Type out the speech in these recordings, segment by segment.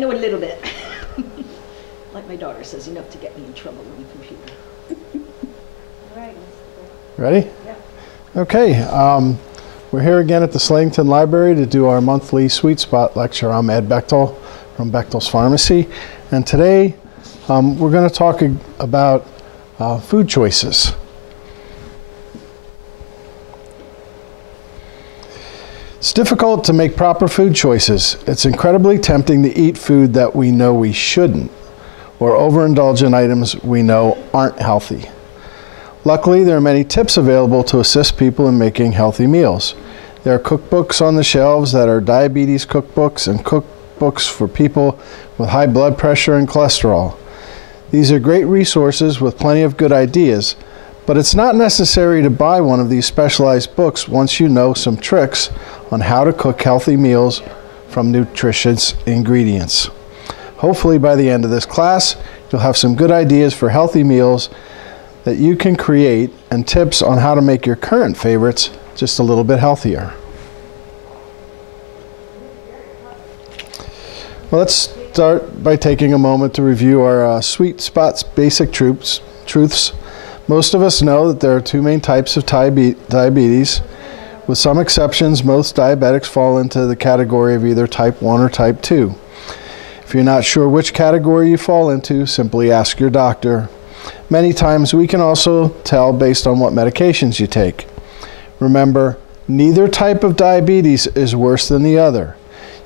know a little bit. Like my daughter says, enough to get me in trouble on the computer. All right. Ready? Yeah. Okay. We're here again at the Slayington Library to do our monthly Sweet Spot lecture. I'm Ed Bechtel from Bechtel's Pharmacy. And today we're going to talk about food choices. It's difficult to make proper food choices. It's incredibly tempting to eat food that we know we shouldn't, or overindulge in items we know aren't healthy. Luckily, there are many tips available to assist people in making healthy meals. There are cookbooks on the shelves that are diabetes cookbooks and cookbooks for people with high blood pressure and cholesterol. These are great resources with plenty of good ideas, but it's not necessary to buy one of these specialized books once you know some tricks on how to cook healthy meals from nutritious ingredients. Hopefully by the end of this class, you'll have some good ideas for healthy meals that you can create and tips on how to make your current favorites just a little bit healthier. Well, let's start by taking a moment to review our Sweet Spot's basic truths. Most of us know that there are two main types of diabetes. With some exceptions, most diabetics fall into the category of either type 1 or type 2. If you're not sure which category you fall into, simply ask your doctor. Many times we can also tell based on what medications you take. Remember, neither type of diabetes is worse than the other.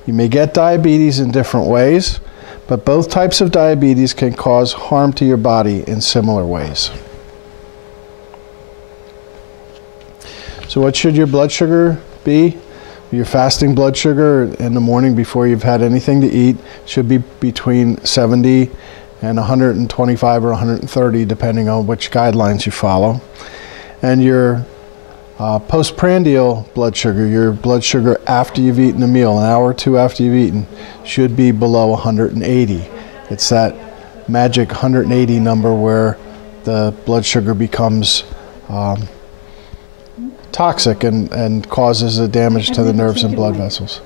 You may get diabetes in different ways, but both types of diabetes can cause harm to your body in similar ways. So what should your blood sugar be? Your fasting blood sugar in the morning before you've had anything to eat should be between 70 and 125 or 130, depending on which guidelines you follow. And your postprandial blood sugar, your blood sugar after you've eaten a meal, an hour or two after you've eaten, should be below 180. It's that magic 180 number where the blood sugar becomes toxic and causes a damage to the nerves and blood vessels.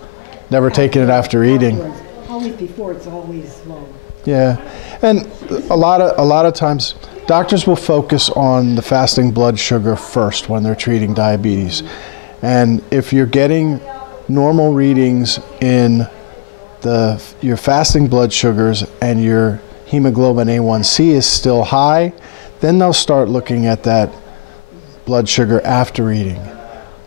Never taken it after eating. Always before, it's always low. Yeah, and a lot of times doctors will focus on the fasting blood sugar first when they're treating diabetes. And if you're getting normal readings in your fasting blood sugars and your hemoglobin A1C is still high, then they'll start looking at that blood sugar after eating.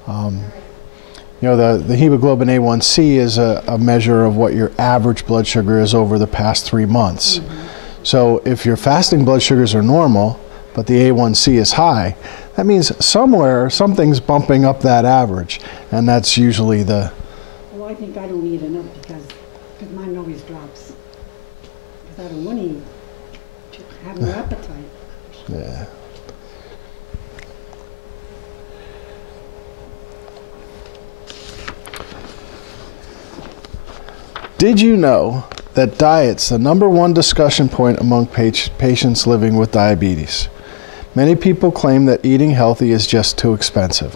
You know, the hemoglobin A1C is a measure of what your average blood sugar is over the past 3 months. So if your fasting blood sugars are normal, but the A1C is high, that means somewhere something's bumping up that average, and that's usually the... Well, I think I don't eat enough because mine always drops. Because I don't want to eat, to have no appetite. Yeah. Did you know that diet's the #1 discussion point among patients living with diabetes? Many people claim that eating healthy is just too expensive.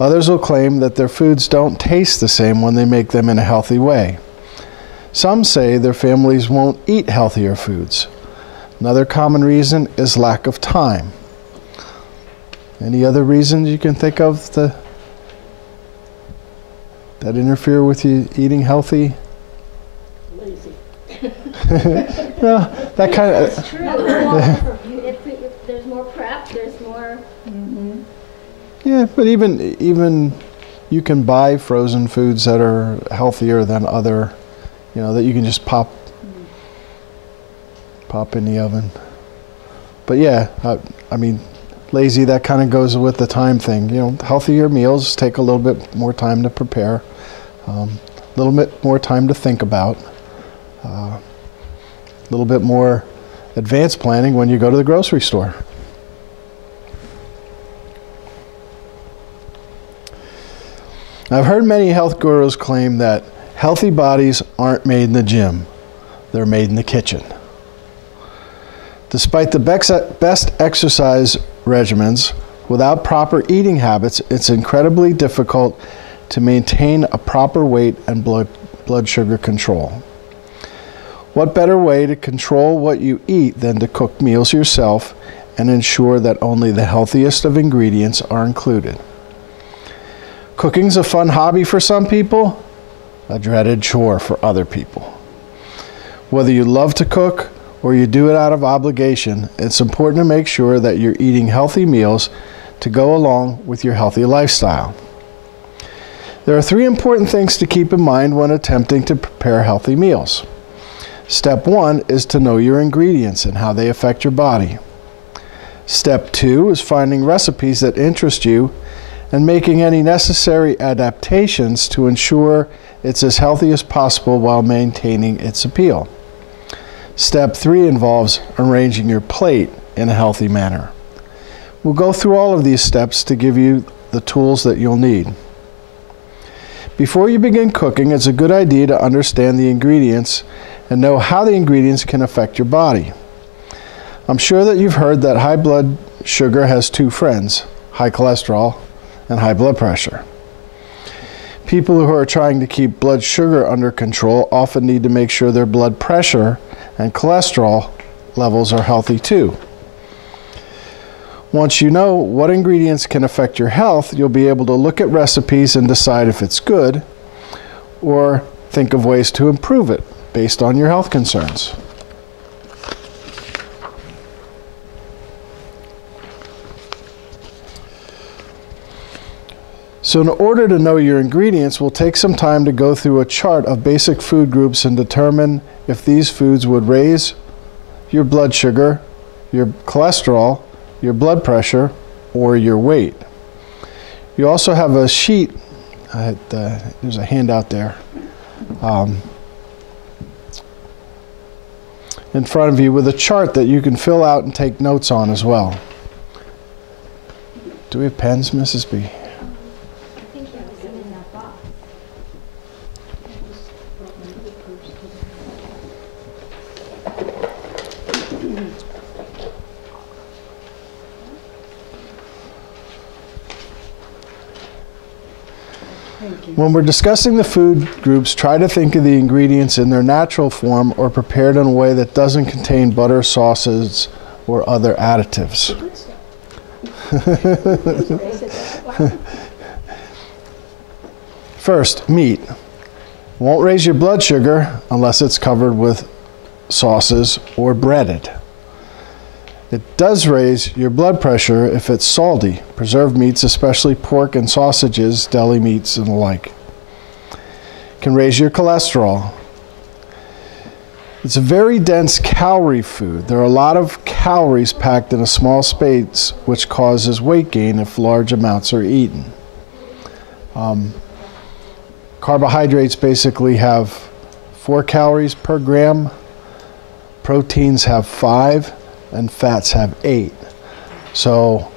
Others will claim that their foods don't taste the same when they make them in a healthy way. Some say their families won't eat healthier foods. Another common reason is lack of time. Any other reasons you can think of that interfere with you eating healthy? No, that kind of... That's true. If there's more prep, there's more... Yeah, but even you can buy frozen foods that are healthier than other, you know, that you can just pop in the oven. But yeah, I mean, lazy, that kind of goes with the time thing. You know, healthier meals take a little bit more time to prepare, a little bit more time to think about. A little bit more advanced planning when you go to the grocery store. I've heard many health gurus claim that healthy bodies aren't made in the gym, they're made in the kitchen. Despite the best exercise regimens, without proper eating habits, it's incredibly difficult to maintain a proper weight and blood sugar control. What better way to control what you eat than to cook meals yourself and ensure that only the healthiest of ingredients are included? Cooking's a fun hobby for some people, a dreaded chore for other people. Whether you love to cook or you do it out of obligation, it's important to make sure that you're eating healthy meals to go along with your healthy lifestyle. There are 3 important things to keep in mind when attempting to prepare healthy meals. Step 1 is to know your ingredients and how they affect your body. Step 2 is finding recipes that interest you and making any necessary adaptations to ensure it's as healthy as possible while maintaining its appeal. Step 3 involves arranging your plate in a healthy manner. We'll go through all of these steps to give you the tools that you'll need. Before you begin cooking, it's a good idea to understand the ingredients and know how the ingredients can affect your body. I'm sure that you've heard that high blood sugar has 2 friends, high cholesterol and high blood pressure. People who are trying to keep blood sugar under control often need to make sure their blood pressure and cholesterol levels are healthy too. Once you know what ingredients can affect your health, you'll be able to look at recipes and decide if it's good or think of ways to improve it based on your health concerns. So in order to know your ingredients, we'll take some time to go through a chart of basic food groups and determine if these foods would raise your blood sugar, your cholesterol, your blood pressure, or your weight. You also have a sheet, there's a handout there, in front of you with a chart that you can fill out and take notes on as well. Do we have pens, Mrs. B? When we're discussing the food groups, try to think of the ingredients in their natural form or prepared in a way that doesn't contain butter, sauces, or other additives. First, meat. Won't raise your blood sugar unless it's covered with sauces or breaded. It does raise your blood pressure if it's salty. Preserved meats, especially pork and sausages, deli meats, and the like. Can raise your cholesterol. It's a very dense calorie food. There are a lot of calories packed in a small space, which causes weight gain if large amounts are eaten. Carbohydrates basically have 4 calories per gram. Proteins have 5. And fats have 8. So,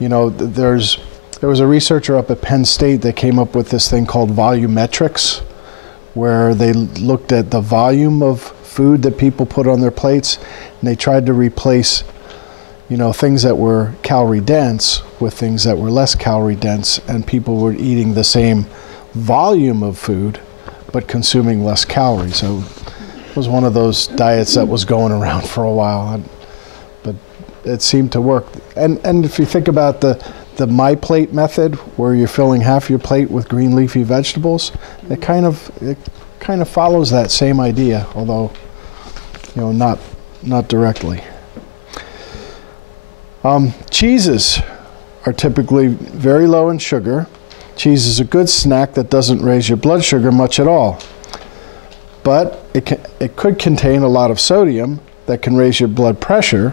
you know, there was a researcher up at Penn State that came up with this thing called volumetrics, where they looked at the volume of food that people put on their plates, and they tried to replace, you know, things that were calorie dense with things that were less calorie dense, and people were eating the same volume of food, but consuming less calories. So it was one of those diets that was going around for a while. It seemed to work. And if you think about the My Plate method, where you're filling half your plate with green leafy vegetables, it kind of follows that same idea, although, you know, not directly. Cheeses are typically very low in sugar. Cheese is a good snack that doesn't raise your blood sugar much at all, but it could contain a lot of sodium that can raise your blood pressure.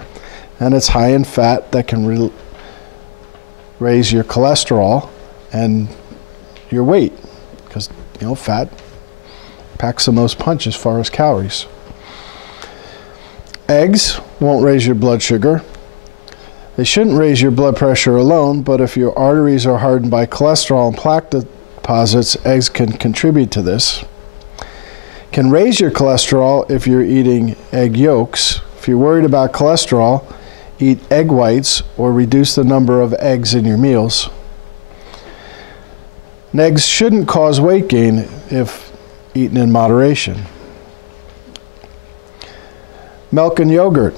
And it's high in fat that can raise your cholesterol and your weight, because, you know, fat packs the most punch as far as calories. Eggs won't raise your blood sugar. They shouldn't raise your blood pressure alone, but if your arteries are hardened by cholesterol and plaque deposits, eggs can contribute to this. Can raise your cholesterol if you're eating egg yolks. If you're worried about cholesterol, eat egg whites or reduce the number of eggs in your meals. And eggs shouldn't cause weight gain if eaten in moderation. Milk and yogurt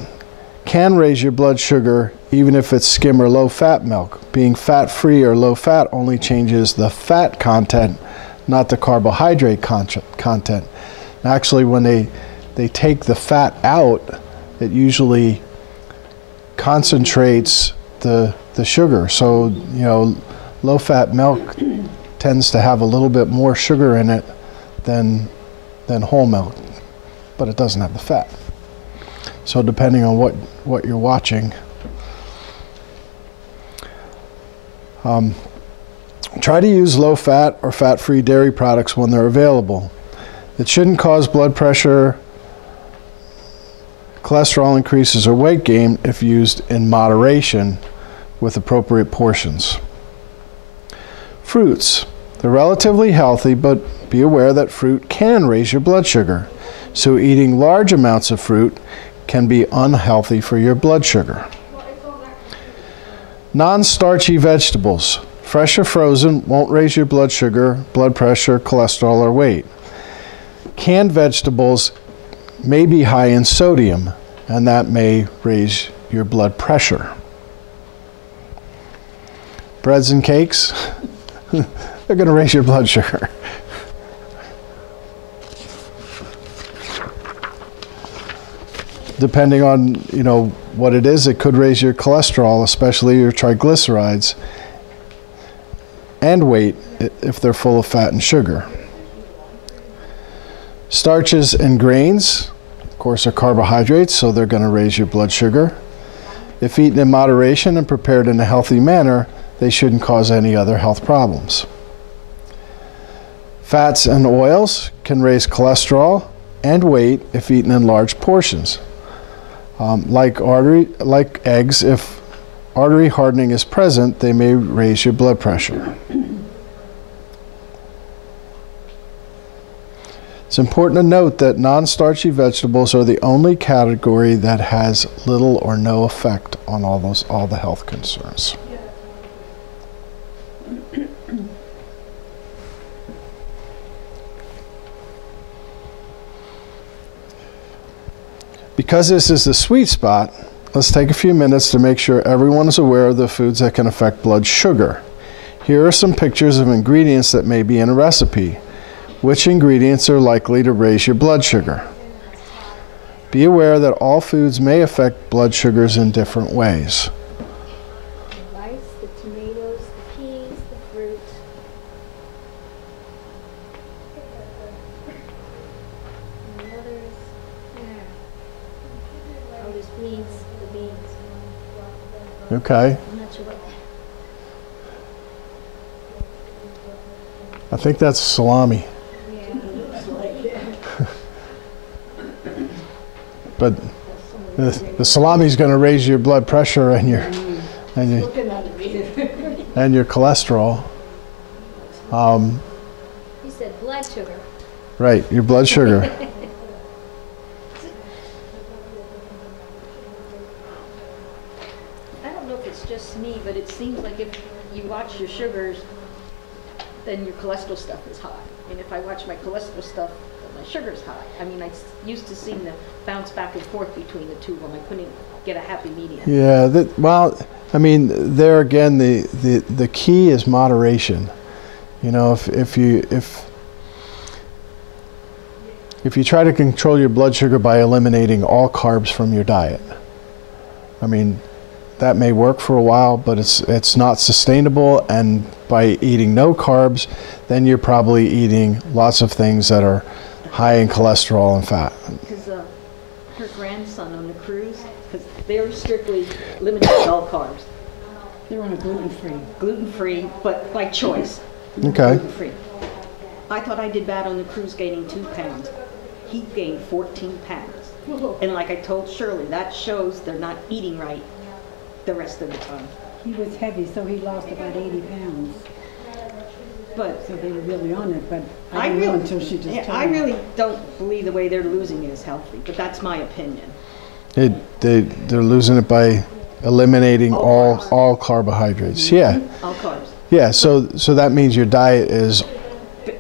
can raise your blood sugar even if it's skim or low-fat milk. Being fat-free or low-fat only changes the fat content, not the carbohydrate content. Actually, when they take the fat out, it usually concentrates the sugar. So, you know, low-fat milk tends to have a little bit more sugar in it than whole milk, but it doesn't have the fat. So depending on what you're watching, try to use low-fat or fat-free dairy products when they're available. It shouldn't cause blood pressure, cholesterol increases, or weight gain if used in moderation with appropriate portions. Fruits. They're relatively healthy, but be aware that fruit can raise your blood sugar. So eating large amounts of fruit can be unhealthy for your blood sugar. Non-starchy vegetables, fresh or frozen, won't raise your blood sugar, blood pressure, cholesterol, or weight. Canned vegetables may be high in sodium, and that may raise your blood pressure. Breads and cakes, they're going to raise your blood sugar. Depending on, you know, what it is, it could raise your cholesterol, especially your triglycerides, and weight if they're full of fat and sugar. Starches and grains, of course, are carbohydrates, so they're going to raise your blood sugar. If eaten in moderation and prepared in a healthy manner, they shouldn't cause any other health problems. Fats and oils can raise cholesterol and weight if eaten in large portions. Like eggs, if artery hardening is present, they may raise your blood pressure. It's important to note that non-starchy vegetables are the only category that has little or no effect on all the health concerns. Because this is the sweet spot, let's take a few minutes to make sure everyone is aware of the foods that can affect blood sugar. Here are some pictures of ingredients that may be in a recipe. Which ingredients are likely to raise your blood sugar? Be aware that all foods may affect blood sugars in different ways. The rice, the tomatoes, the peas, the fruit. And the others, oh, there's beans, the beans. Okay. I'm not sure what. I think that's salami. But the salami is going to raise your blood pressure and your cholesterol. He said blood sugar. Right, your blood sugar. I don't know if it's just me, but it seems like if you watch your sugars, then your cholesterol stuff is high. And if I watch my cholesterol stuff, my sugar's high. I mean, I used to seem to bounce back and forth between the two of them. I couldn't get a happy medium. Yeah, well, I mean, there again, the key is moderation. You know, if you try to control your blood sugar by eliminating all carbs from your diet, I mean, that may work for a while, but it's not sustainable. And by eating no carbs, then you're probably eating lots of things that are high in cholesterol and fat. Because her grandson on the cruise, because they're strictly limited to all carbs. They're on a gluten-free. Gluten-free, but by choice. Okay. Gluten-free. I thought I did bad on the cruise gaining 2 pounds. He gained 14 pounds. And like I told Shirley, that shows they're not eating right the rest of the time. He was heavy, so he lost about 80 pounds. But So they were really on it, but I I didn't know really, until she just told I me. really don't believe the way they're losing it is healthy, but that's my opinion. They're losing it by eliminating all carbohydrates. Yeah, All carbs. yeah. So that means your diet is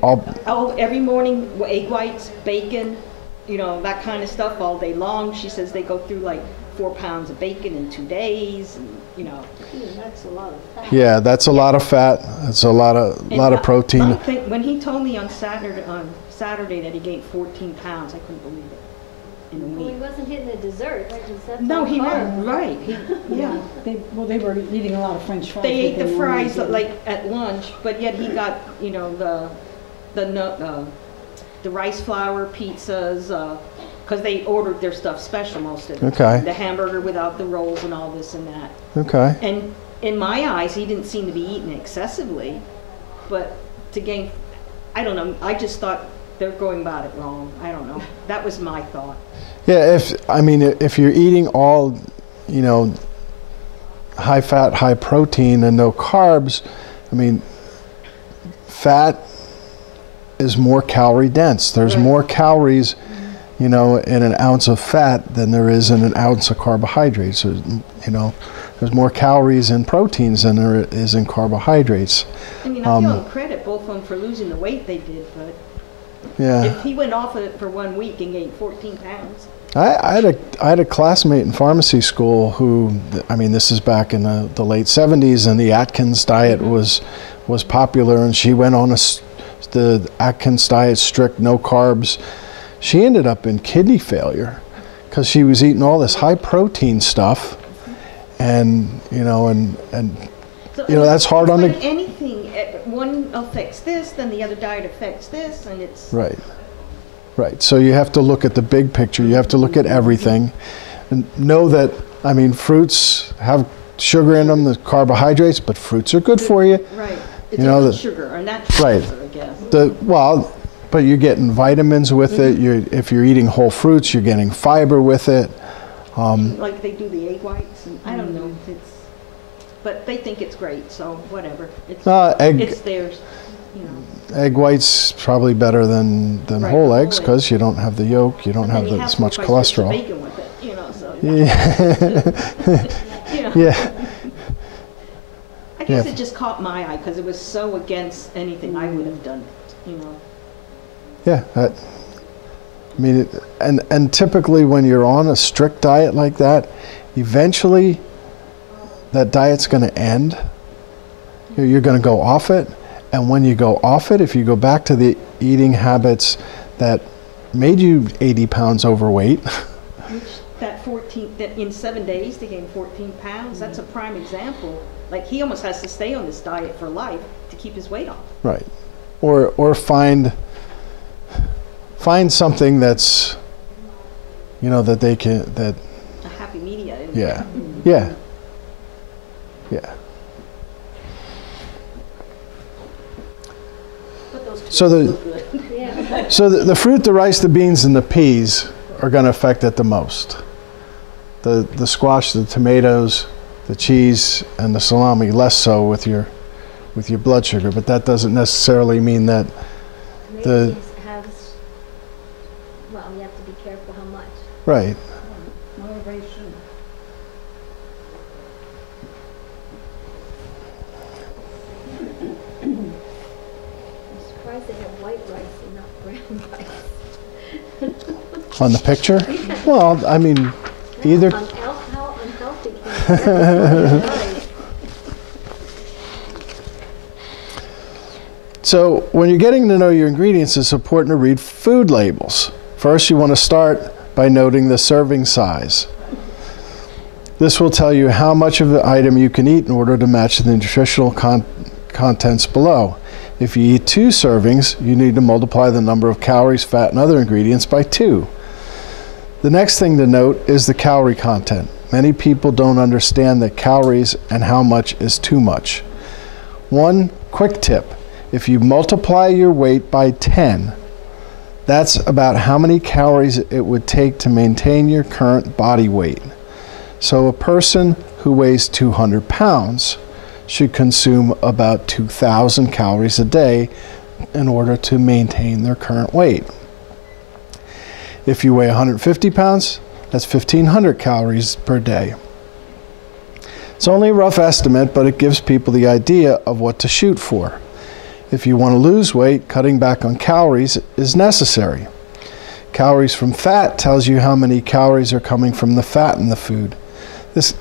all. Oh, every morning, egg whites, bacon, you know, that kind of stuff all day long. She says they go through like 4 pounds of bacon in 2 days, and, you know. That's a lot of fat. Yeah, that's a lot of fat. It's a lot of And protein. I think when he told me on Saturday that he gained 14 pounds, I couldn't believe it in a Well, he week. wasn't hitting the dessert, right? 'Cause that's No, all he carbs. wasn't, right. Yeah. They were eating a lot of French fries. They ate but the normally fries didn't. like at lunch, but yet he got, you know, the rice flour pizzas, because they ordered their stuff special most of it. Okay. The hamburger without the rolls and all this and that. Okay. And in my eyes, he didn't seem to be eating excessively, but to gain, I don't know, I just thought they're going about it wrong. I don't know. That was my thought. Yeah, if you're eating all, you know, high fat, high protein, and no carbs, I mean, fat is more calorie dense. There's Right. more calories, you know, in an ounce of fat than there is in an ounce of carbohydrates. So, you know, there's more calories in proteins than there is in carbohydrates. I mean, I give them credit, both of them, for losing the weight they did, but Yeah. if he went off of it for 1 week and gained 14 pounds, I had a classmate in pharmacy school who, I mean, this is back in the late 70s, and the Atkins diet was popular, and she went on the Atkins diet, strict, no carbs. She ended up in kidney failure because she was eating all this high protein stuff, and you know, and so you know, that's hard it's on the- like anything. One affects this, then the other diet affects this, and it's Right. Right. So you have to look at the big picture. You have to look at everything and know that, I mean, fruits have sugar in them, the carbohydrates, but fruits are good for you. right. It's You know, even the- sugar or natural Right. sugar, I guess. But you're getting vitamins with it. If you're eating whole fruits, you're getting fiber with it. Like they do the egg whites, and I don't know. But they think it's great, so whatever. It's Egg theirs, you know. egg whites probably better than Right, whole whole eggs eggs. because you don't have the yolk, you don't And have then you as four much or five strips of cholesterol. bacon with it, you know. So Yeah. you know. Yeah. I guess Yeah. it just caught my eye because it was so against anything I would have done, you know. Yeah, I mean, and typically when you're on a strict diet like that, eventually that diet's going to end. You're going to go off it, and when you go off it, if you go back to the eating habits that made you 80 pounds overweight, Which that in 7 days to gain 14 pounds, that's a prime example. Like he almost has to stay on this diet for life to keep his weight off. right, or find something that's, you know, that they can A happy medium. yeah, yeah, yeah. But those So the look good. Yeah. So the fruit, the rice, the beans, and the peas are going to affect it the most. The squash, the tomatoes, the cheese, and the salami less so with your blood sugar. But that doesn't necessarily mean that The- Maybe has, well, you have to be careful how much. right. Moderation. I'm surprised they have white rice and not brown rice. On the picture, well, I mean, either How unhealthy can it be? So when you're getting to know your ingredients, it's important to read food labels. First, you want to start by noting the serving size. This will tell you how much of the item you can eat in order to match the nutritional contents below. If you eat 2 servings, you need to multiply the number of calories, fat, and other ingredients by 2. The next thing to note is the calorie content. Many people don't understand the calories and how much is too much. One quick tip. If you multiply your weight by 10, that's about how many calories it would take to maintain your current body weight. So a person who weighs 200 pounds should consume about 2,000 calories a day in order to maintain their current weight. If you weigh 150 pounds, that's 1,500 calories per day. It's only a rough estimate, but it gives people the idea of what to shoot for. If you want to lose weight, cutting back on calories is necessary. Calories from fat tells you how many calories are coming from the fat in the food. This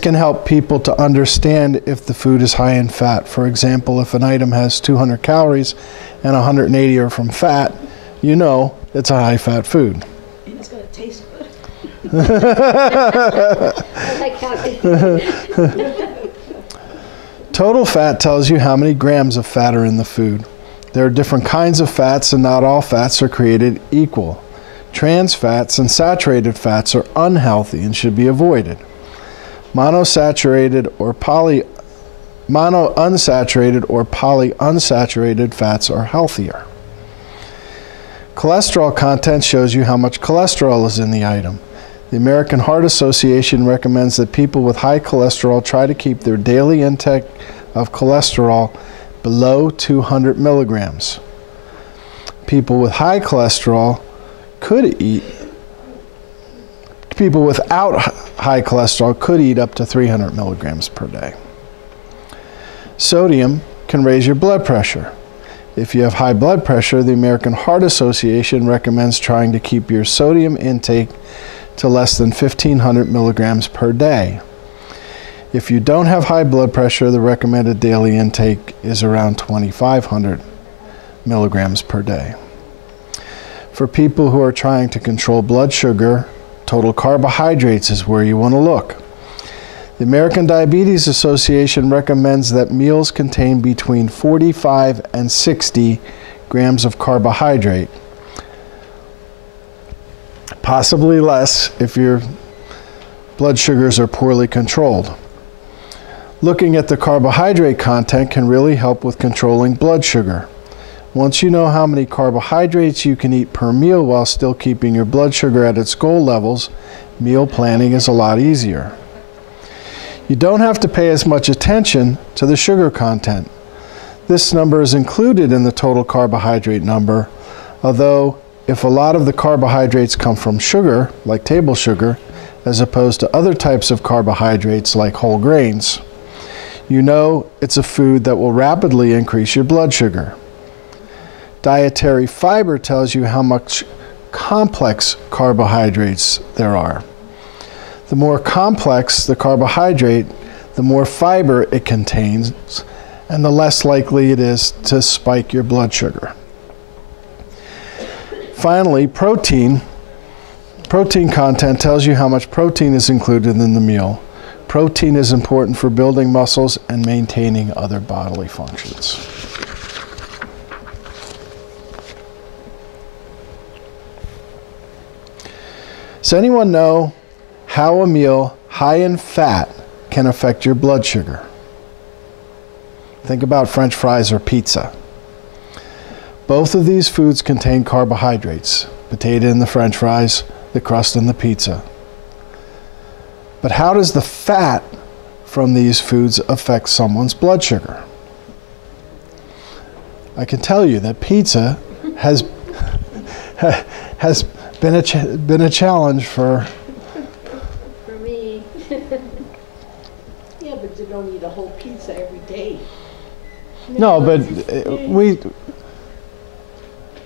can help people to understand if the food is high in fat. For example, if an item has 200 calories and 180 are from fat, you know it's a high-fat food. And it's gonna taste good. I like how they Total fat tells you how many grams of fat are in the food. There are different kinds of fats, and not all fats are created equal. Trans fats and saturated fats are unhealthy and should be avoided. Monounsaturated or polyunsaturated fats are healthier. Cholesterol content shows you how much cholesterol is in the item. The American Heart Association recommends that people with high cholesterol try to keep their daily intake of cholesterol below 200 milligrams. People with high cholesterol people without high cholesterol could eat up to 300 milligrams per day. Sodium can raise your blood pressure. If you have high blood pressure, the American Heart Association recommends trying to keep your sodium intake to less than 1,500 milligrams per day. If you don't have high blood pressure, the recommended daily intake is around 2,500 milligrams per day. For people who are trying to control blood sugar, total carbohydrates is where you want to look. The American Diabetes Association recommends that meals contain between 45 and 60 grams of carbohydrate, possibly less if your blood sugars are poorly controlled. Looking at the carbohydrate content can really help with controlling blood sugar. Once you know how many carbohydrates you can eat per meal while still keeping your blood sugar at its goal levels, meal planning is a lot easier. You don't have to pay as much attention to the sugar content. This number is included in the total carbohydrate number, although if a lot of the carbohydrates come from sugar, like table sugar, as opposed to other types of carbohydrates like whole grains, you know it's a food that will rapidly increase your blood sugar. Dietary fiber tells you how much complex carbohydrates there are. The more complex the carbohydrate, the more fiber it contains, and the less likely it is to spike your blood sugar. Finally, protein. Protein content tells you how much protein is included in the meal. Protein is important for building muscles and maintaining other bodily functions. Does anyone know how a meal high in fat can affect your blood sugar? Think about French fries or pizza. Both of these foods contain carbohydrates, potato in the French fries, the crust in the pizza. But how does the fat from these foods affect someone's blood sugar? I can tell you that pizza has been a challenge for me. Yeah, but you don't eat a whole pizza every day. No, but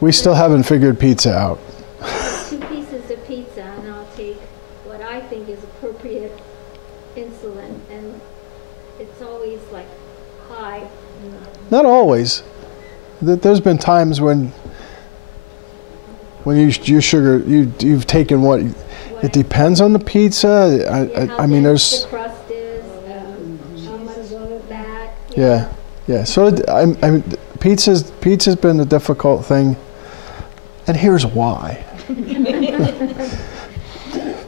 we still haven't figured pizza out. 2 pieces of pizza, and I'll take what I think is appropriate insulin, and it's always like high. Not always. There's been times when your sugar, you've taken what? It depends on the pizza. I mean, there's. The crust is, how much fat. Yeah. So I mean, pizza's been a difficult thing, and here's why.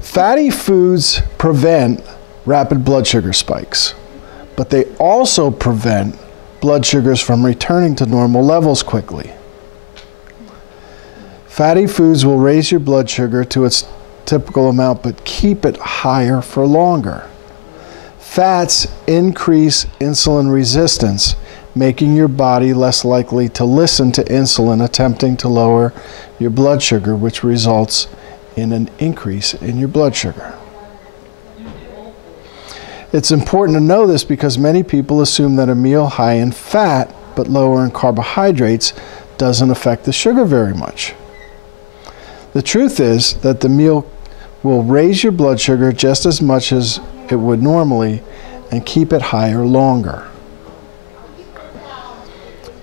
Fatty foods prevent rapid blood sugar spikes, but they also prevent blood sugars from returning to normal levels quickly. Fatty foods will raise your blood sugar to its typical amount, but keep it higher for longer. Fats increase insulin resistance, making your body less likely to listen to insulin attempting to lower your blood sugar, which results in an increase in your blood sugar. It's important to know this because many people assume that a meal high in fat but lower in carbohydrates doesn't affect the sugar very much. The truth is that the meal will raise your blood sugar just as much as it would normally and keep it higher longer.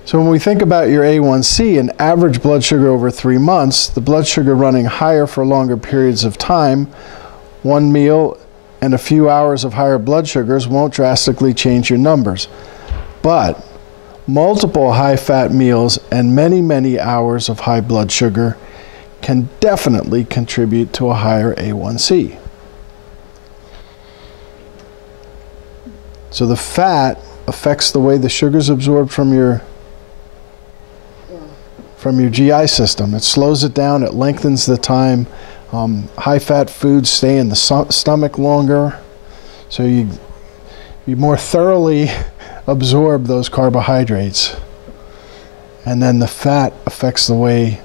So when we think about your A1C and average blood sugar over 3 months, the blood sugar running higher for longer periods of time, one meal and a few hours of higher blood sugars won't drastically change your numbers. But multiple high-fat meals and many, many hours of high blood sugar can definitely contribute to a higher A1C. So the fat affects the way the sugar's absorbed from your GI system. It slows it down, it lengthens the time. High-fat foods stay in the stomach longer, so you more thoroughly absorb those carbohydrates. And then the fat affects the way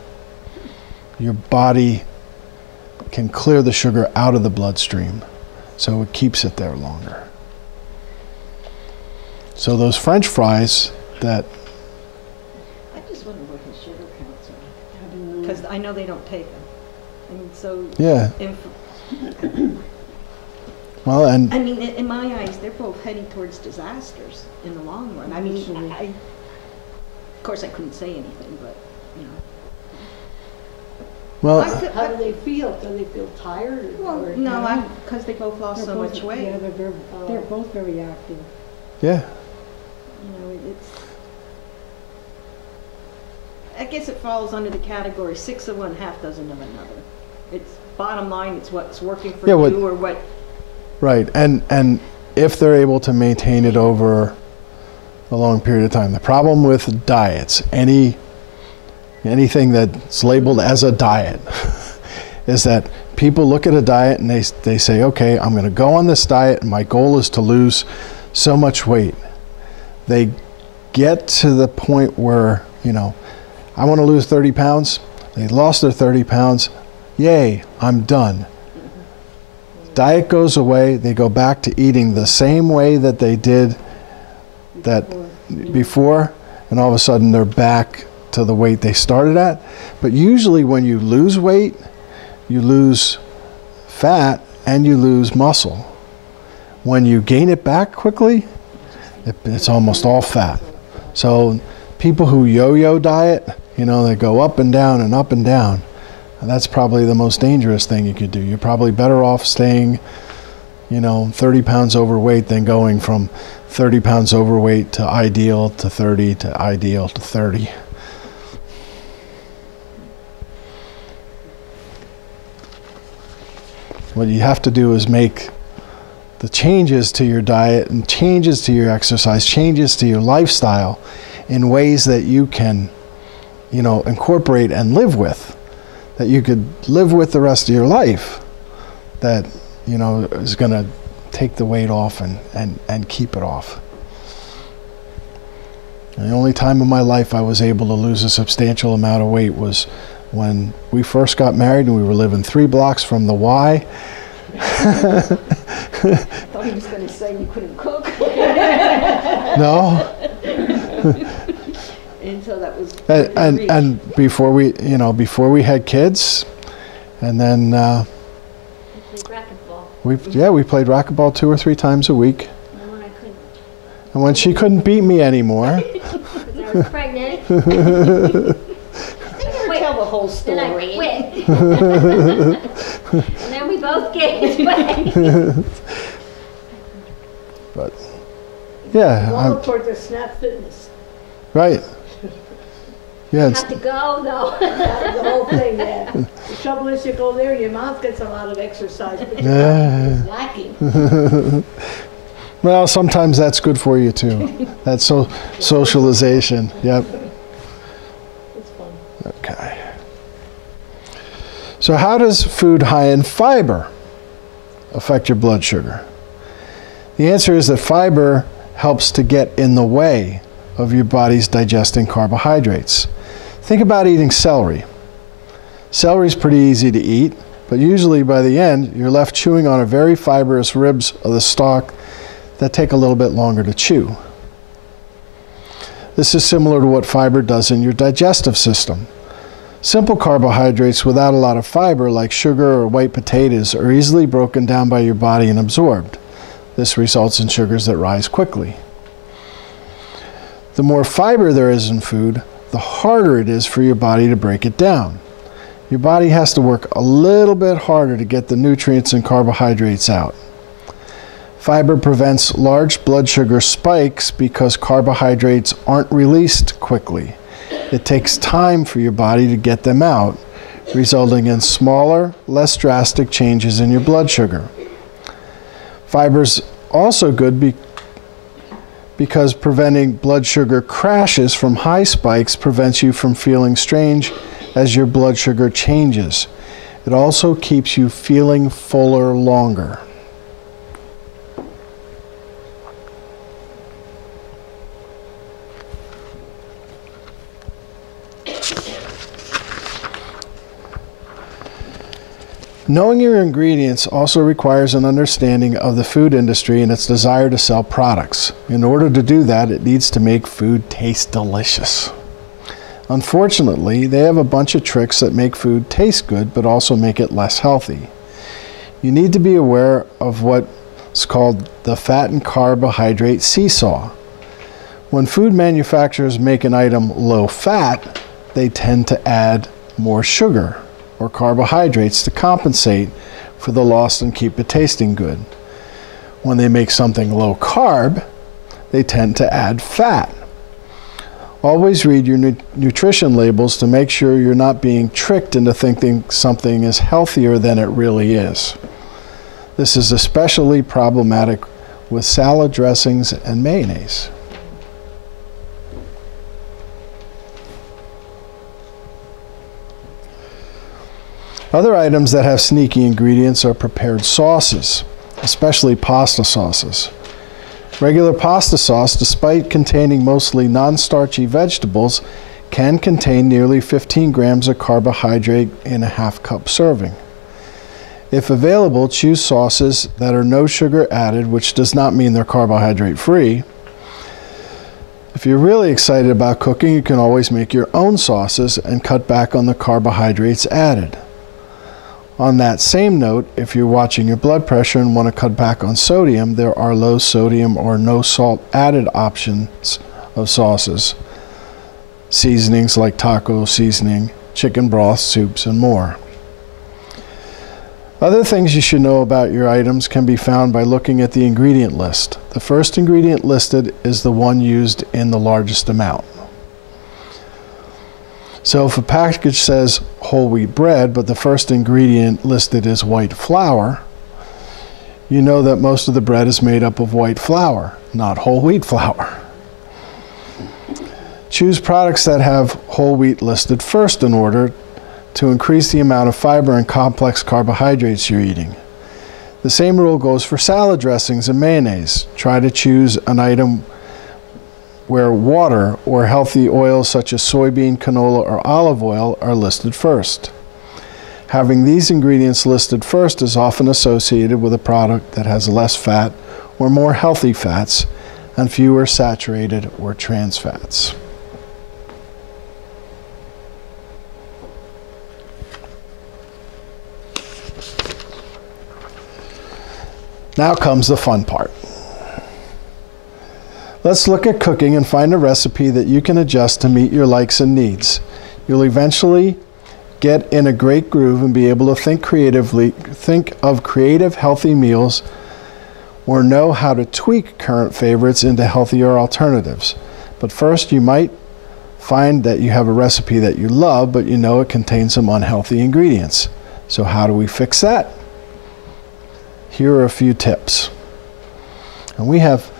your body can clear the sugar out of the bloodstream, so it keeps it there longer. So those French fries that I just wonder what his sugar counts are, because I know they don't take them. And so, yeah. Well, and I mean, in my eyes, they're both heading towards disasters in the long run. I mean, of course, I couldn't say anything, but you know. well, How do they feel? Do they feel tired? Well, or no, because they both lost They're so both- much weight. Yeah, they're both very active. yeah. You know, it's. I guess it falls under the category 6 of one, half dozen of another. It's bottom line. It's what's working for Yeah, you, or what. Right, and if they're able to maintain it over a long period of time. The problem with diets, anything that's labeled as a diet, is that people look at a diet and they say, okay, I'm going to go on this diet and my goal is to lose so much weight. They get to the point where, you know, I want to lose 30 pounds. They lost their 30 pounds. Yay, I'm done. Diet goes away. They go back to eating the same way that they did that before, and all of a sudden they're back to the weight they started at. But usually when you lose weight, you lose fat and you lose muscle. When you gain it back quickly, it's almost all fat. So people who yo-yo diet, you know, they go up and down and up and down. And that's probably the most dangerous thing you could do. You're probably better off staying, you know, 30 pounds overweight than going from 30 pounds overweight to ideal to 30 to ideal to 30. What you have to do is make the changes to your diet and changes to your exercise, changes to your lifestyle in ways that you can, you know, incorporate and live with, that you could live with the rest of your life, that, you know, is going to take the weight off and keep it off. And the only time in my life I was able to lose a substantial amount of weight was when we first got married and we were living 3 blocks from the Y. I thought he was going to say you couldn't cook. No. And so that was. And before we had kids, and then We played racquetball. we played racquetball 2 or 3 times a week. And when I couldn't, And when she couldn't beat me anymore, because I was pregnant. Never tell the whole story. Then I quit. And then we both gained weight. but yeah, All towards the Snap Fitness. right. Yeah, it's, Have to go though. The whole thing, yeah. The trouble is, you go there, your mouth gets a lot of exercise, but your Yeah. body is lacking. well, sometimes that's good for you too. That's socialization. Yep. It's fun. Okay. So how does food high in fiber affect your blood sugar? The answer is that fiber helps to get in the way of your body's digesting carbohydrates. Think about eating celery. Celery is pretty easy to eat, but usually by the end, you're left chewing on a very fibrous ribs of the stalk that take a little bit longer to chew. This is similar to what fiber does in your digestive system. Simple carbohydrates without a lot of fiber, like sugar or white potatoes, are easily broken down by your body and absorbed. This results in sugars that rise quickly. The more fiber there is in food, the harder it is for your body to break it down. Your body has to work a little bit harder to get the nutrients and carbohydrates out. Fiber prevents large blood sugar spikes because carbohydrates aren't released quickly. It takes time for your body to get them out, resulting in smaller, less drastic changes in your blood sugar. Fiber's also good because preventing blood sugar crashes from high spikes prevents you from feeling strange as your blood sugar changes. It also keeps you feeling fuller longer. Knowing your ingredients also requires an understanding of the food industry and its desire to sell products. In order to do that, it needs to make food taste delicious. Unfortunately, they have a bunch of tricks that make food taste good but also make it less healthy. You need to be aware of what's called the fat and carbohydrate seesaw. When food manufacturers make an item low fat, they tend to add more sugar or carbohydrates to compensate for the loss and keep it tasting good. When they make something low carb, they tend to add fat. Always read your nutrition labels to make sure you're not being tricked into thinking something is healthier than it really is. This is especially problematic with salad dressings and mayonnaise. Other items that have sneaky ingredients are prepared sauces, especially pasta sauces. Regular pasta sauce, despite containing mostly non-starchy vegetables, can contain nearly 15 grams of carbohydrate in a half-cup serving. If available, choose sauces that are no sugar added, which does not mean they're carbohydrate-free. If you're really excited about cooking, you can always make your own sauces and cut back on the carbohydrates added. On that same note, if you're watching your blood pressure and want to cut back on sodium, there are low sodium or no salt added options of sauces, seasonings like taco seasoning, chicken broth, soups, and more. Other things you should know about your items can be found by looking at the ingredient list. The first ingredient listed is the one used in the largest amount. So if a package says whole wheat bread, but the first ingredient listed is white flour, you know that most of the bread is made up of white flour, not whole wheat flour. Choose products that have whole wheat listed first in order to increase the amount of fiber and complex carbohydrates you're eating. The same rule goes for salad dressings and mayonnaise. Try to choose an item where water or healthy oils such as soybean, canola, or olive oil are listed first. Having these ingredients listed first is often associated with a product that has less fat or more healthy fats and fewer saturated or trans fats. Now comes the fun part. Let's look at cooking and find a recipe that you can adjust to meet your likes and needs. You'll eventually get in a great groove and be able to think of creative, healthy meals, or know how to tweak current favorites into healthier alternatives. But first, you might find that you have a recipe that you love, but you know it contains some unhealthy ingredients. So how do we fix that? Here are a few tips. And we have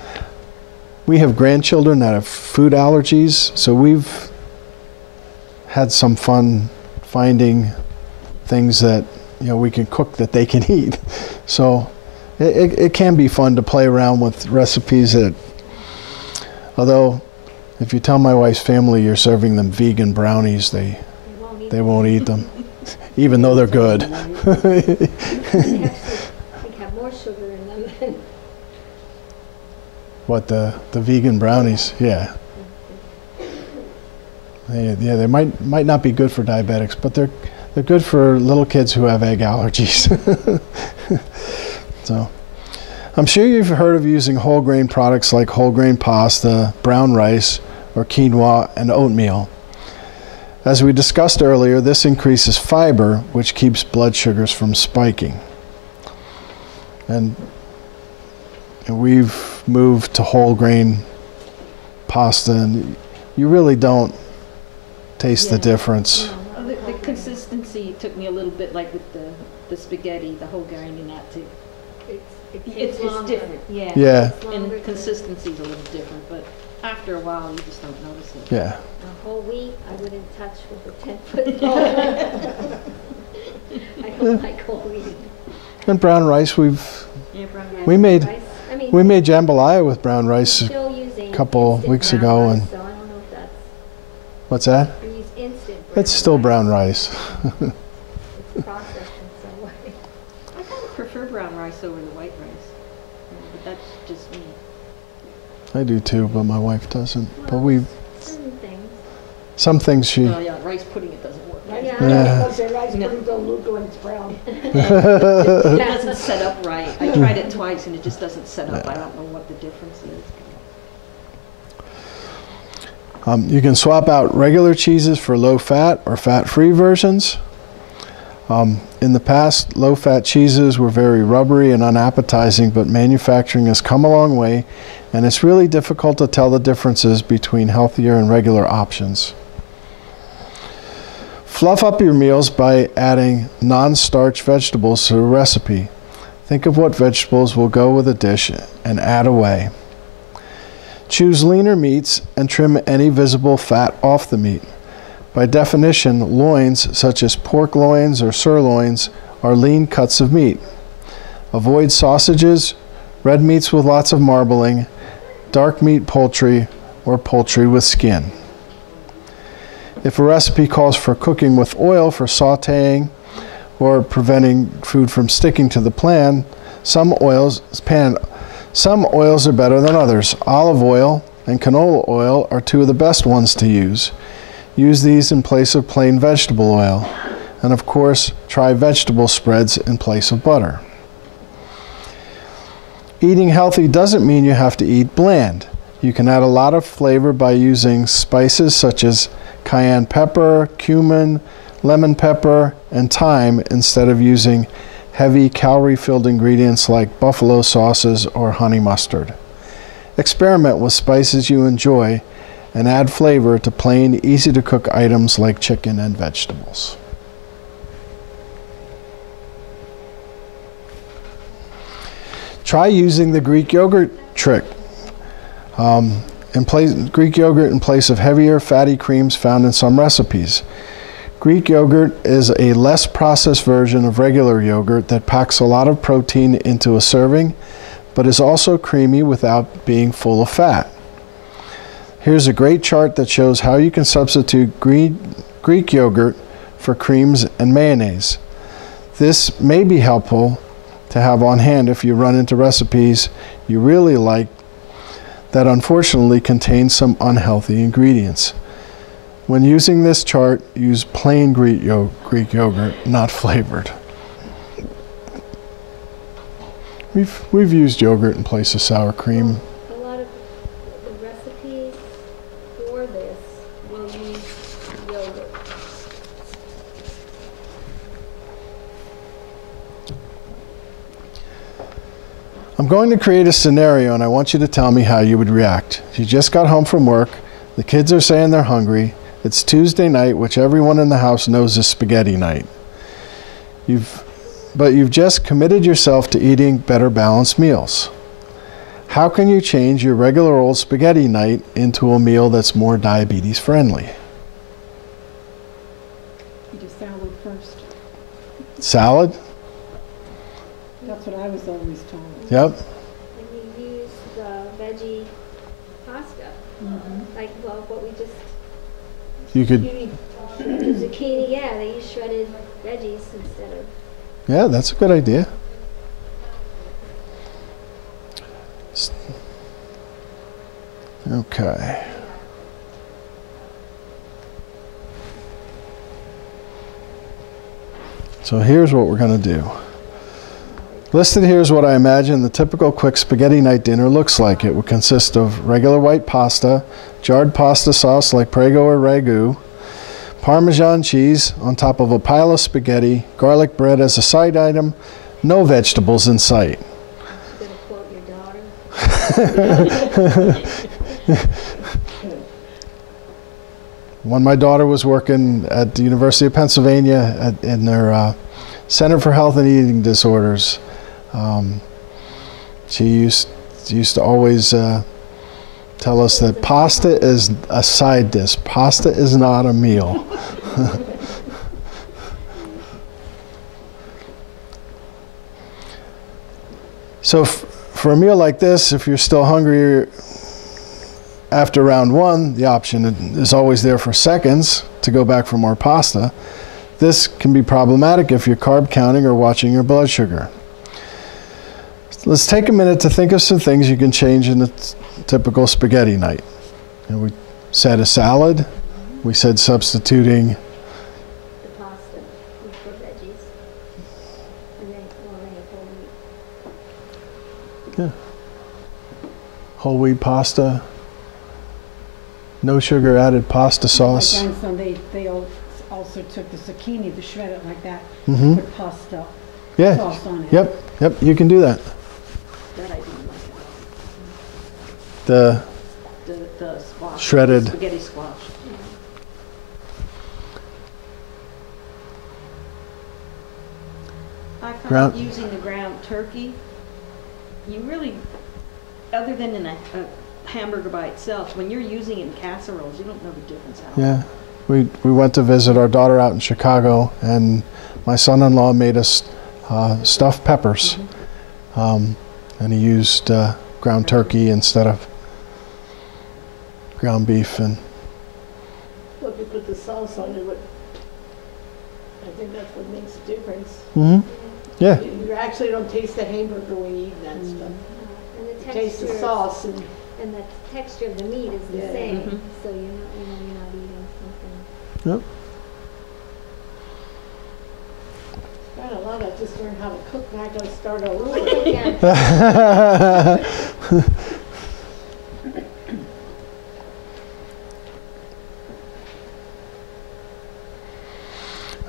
grandchildren that have food allergies, so we've had some fun finding things that we can cook that they can eat. So it can be fun to play around with recipes that, although if you tell my wife's family you're serving them vegan brownies, they won't eat them, even though they're good. They have more sugar in them than What, the vegan brownies? Yeah. They might not be good for diabetics, but they're good for little kids who have egg allergies. So, I'm sure you've heard of using whole grain products like whole grain pasta, brown rice, or quinoa and oatmeal. As we discussed earlier, this increases fiber, which keeps blood sugars from spiking. And we've moved to whole grain pasta, and you really don't taste the Yeah. difference. The consistency took me a little bit, like with the spaghetti, the whole grain and that too. It's longer. different, yeah. Yeah, It's longer And to- consistency's a little different, but after a while, you just don't notice it. yeah. A whole wheat, I wouldn't touch with a 10-foot pole. I don't like whole wheat. And brown rice, we've Yeah, brown rice. We made- Rice, I mean, we made jambalaya with brown rice. still using couple instant weeks brown ago, rice, and- so I don't know if that's, What's that? we use instant It's still brown rice. It's processed in some way. I kind of prefer brown rice over the white rice, but that's just me. I do too, but my wife doesn't. But Certain things. some things she. Well, yeah, rice pudding, it doesn't work. Rice Yeah. pudding, Yeah. because the rice pudding don't look when it's brown. It doesn't set up right. I tried it twice and it just doesn't set up. I don't know what the difference is. You can swap out regular cheeses for low-fat or fat-free versions. In the past, low-fat cheeses were very rubbery and unappetizing, but manufacturing has come a long way, and it's really difficult to tell the differences between healthier and regular options. Fluff up your meals by adding non-starch vegetables to a recipe. Think of what vegetables will go with a dish and add away. Choose leaner meats and trim any visible fat off the meat. By definition, loins, such as pork loins or sirloins, are lean cuts of meat. Avoid sausages, red meats with lots of marbling, dark meat poultry, or poultry with skin. If a recipe calls for cooking with oil for sautéing or preventing food from sticking to the pan, some oils are better than others. Olive oil and canola oil are two of the best ones to use. Use these in place of plain vegetable oil. And of course, try vegetable spreads in place of butter. Eating healthy doesn't mean you have to eat bland. You can add a lot of flavor by using spices such as cayenne pepper, cumin, lemon pepper, and thyme instead of using heavy calorie-filled ingredients like buffalo sauces or honey mustard. Experiment with spices you enjoy and add flavor to plain, easy-to-cook items like chicken and vegetables. Try using the Greek yogurt trick. Greek yogurt in place of heavier, fatty creams found in some recipes. Greek yogurt is a less processed version of regular yogurt that packs a lot of protein into a serving, but is also creamy without being full of fat. Here's a great chart that shows how you can substitute Greek yogurt for creams and mayonnaise. This may be helpful to have on hand if you run into recipes you really like that unfortunately contain some unhealthy ingredients. When using this chart, use plain Greek yogurt, not flavored. We've used yogurt in place of sour cream. A lot of the recipes for this will use yogurt. I'm going to create a scenario and I want you to tell me how you would react. You just got home from work, the kids are saying they're hungry, it's Tuesday night, which everyone in the house knows is spaghetti night. But you've just committed yourself to eating better balanced meals. How can you change your regular old spaghetti night into a meal that's more diabetes friendly? Eat a salad first. Salad? That's what I was always told. Yep. And you use the veggie pasta, like, well, what we just, You could, zucchini, yeah, they use shredded veggies instead of, yeah, that's a good idea. Okay. So here's what we're going to do. Listed here is what I imagine the typical quick spaghetti night dinner looks like. It would consist of regular white pasta, jarred pasta sauce like Prego or Ragu, Parmesan cheese on top of a pile of spaghetti, garlic bread as a side item, no vegetables in sight. You gonna quote your daughter? When my daughter was working at the University of Pennsylvania in their Center for Health and Eating Disorders, she used to always tell us that pasta is a side dish. Pasta is not a meal. So for a meal like this, if you're still hungry after round one, the option is always there for seconds to go back for more pasta. This can be problematic if you're carb counting or watching your blood sugar. Let's take a minute to think of some things you can change in a typical spaghetti night. And we said a salad. We said substituting The pasta for veggies. And then, well, they have whole wheat. whole wheat pasta, no sugar added pasta My sauce. grandson, they also took the zucchini, to shred it like that, Mhm. put pasta Yeah, sauce on it. yep, you can do that. That I didn't like The the squash. Shredded. Spaghetti squash. I found Ground- using the ground turkey, you really, other than in a hamburger by itself, when you're using it in casseroles, you don't know the difference. Yeah, we went to visit our daughter out in Chicago, and my son-in-law made us stuffed peppers, and he used ground turkey instead of ground beef. And Well, if you put the sauce on it, I think that's what makes the difference. yeah, You actually don't taste the hamburger when you eat that stuff. And the You taste the texture, sauce and and the texture of the meat is the Yeah. same, Mhm. so you're not eating something. yep. I don't know, I just learned how to cook, now I gotta start all over. Yeah.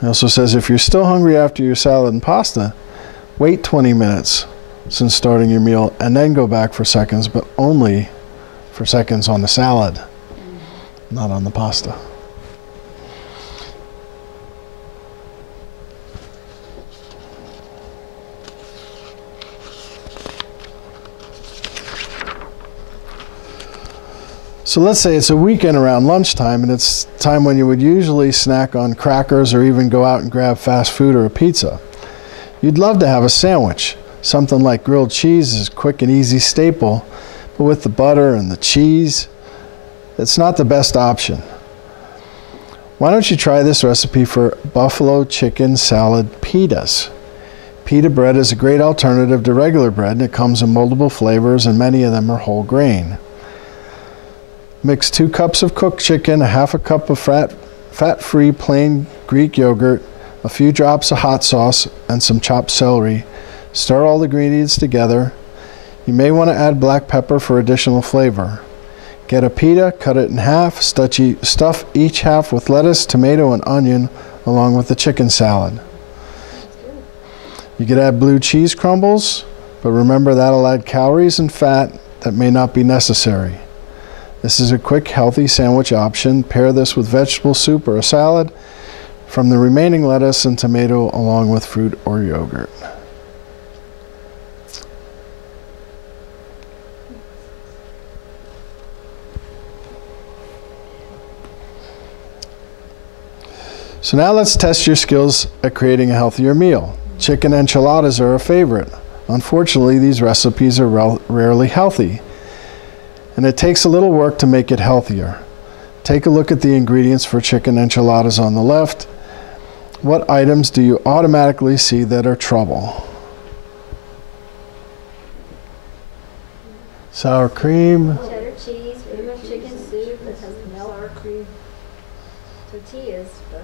It also says if you're still hungry after your salad and pasta, wait 20 minutes since starting your meal and then go back for seconds, but only for seconds on the salad, not on the pasta. So let's say it's a weekend around lunchtime and it's time when you would usually snack on crackers or even go out and grab fast food or a pizza. You'd love to have a sandwich. Something like grilled cheese is a quick and easy staple, but with the butter and the cheese, it's not the best option. Why don't you try this recipe for buffalo chicken salad pitas? Pita bread is a great alternative to regular bread, and it comes in multiple flavors, and many of them are whole grain. Mix 2 cups of cooked chicken, a half a cup of fat-free plain Greek yogurt, a few drops of hot sauce, and some chopped celery. Stir all the ingredients together. You may want to add black pepper for additional flavor. Get a pita, cut it in half, stuff each half with lettuce, tomato, and onion, along with the chicken salad. You could add blue cheese crumbles, but remember that'll add calories and fat that may not be necessary. This is a quick, healthy sandwich option. Pair this with vegetable soup or a salad from the remaining lettuce and tomato along with fruit or yogurt. So now let's test your skills at creating a healthier meal. Chicken enchiladas are a favorite. Unfortunately, these recipes are rarely healthy, and it takes a little work to make it healthier. Take a look at the ingredients for chicken enchiladas on the left. What items do you automatically see that are trouble? Sour cream, Cheddar cheese, pretty much chicken soup that has milk, sour cream. tortillas, but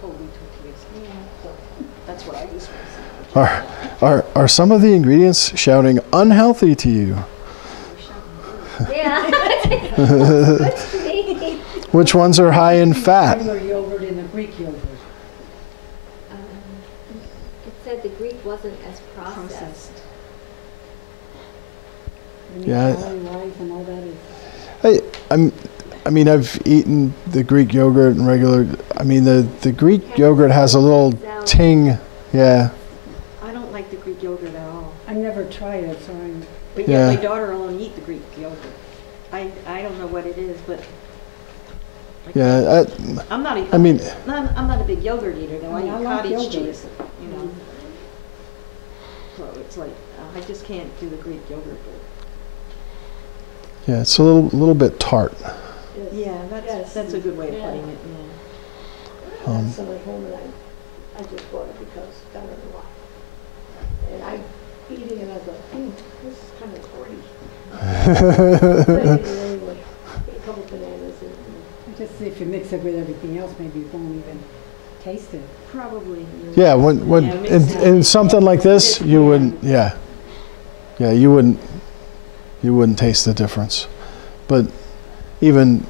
whole wheat tortillas. So that's what I use for a sandwich. Are some of the ingredients shouting unhealthy to you? Yeah. Good to me. Which ones are high in fat? Regular yogurt and the Greek yogurt. It said the Greek wasn't as processed. And Yeah. the barley rice and all that is. I mean, I've eaten the Greek yogurt and regular. I mean, the Greek yogurt has a little ting. Yeah. I don't like the Greek yogurt at all. I never tried it, so I'm. But Yeah. yet my daughter will only eat the Greek yogurt. I don't know what it is, but. Yeah. I'm not. I mean, I'm not a big yogurt eater though. I I eat like cottage yogurt. cheese, you know. So it's like I just can't do the Greek yogurt. yeah, it's a little bit tart. Yeah, that's a good way of putting it. Yeah. I have some at home and I just bought it because I don't know why. And I'm eating it, I go, this is kind of corny. But I ate it anyway. Put a couple bananas in it. Just if you mix it with everything else, maybe you won't even taste it. Probably. Yeah, when Yeah, mix it. in something like this, you wouldn't. Yeah. Yeah, you wouldn't taste the difference. But even,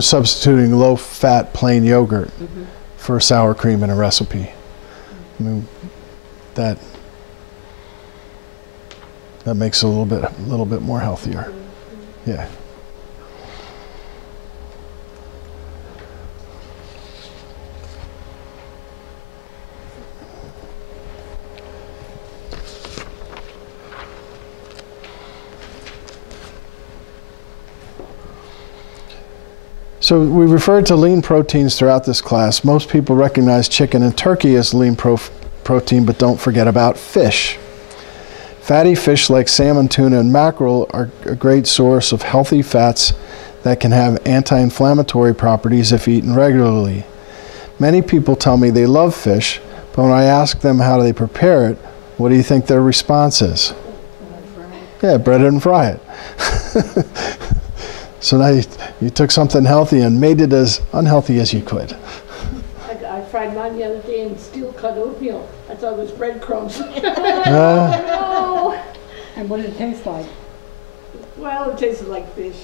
substituting low-fat plain yogurt Mhm. for sour cream in a recipe, I mean, that makes it a little bit more healthier. Yeah. So we referred to lean proteins throughout this class. Most people recognize chicken and turkey as lean protein, but don't forget about fish. Fatty fish like salmon, tuna, and mackerel are a great source of healthy fats that can have anti-inflammatory properties if eaten regularly. Many people tell me they love fish, but when I ask them how do they prepare it, what do you think their response is? Yeah, bread it and fry it. So now you took something healthy and made it as unhealthy as you could. I fried mine the other day in steel cut oatmeal. I thought it was breadcrumbs. Oh, And what did it taste like? Well, it tasted like fish.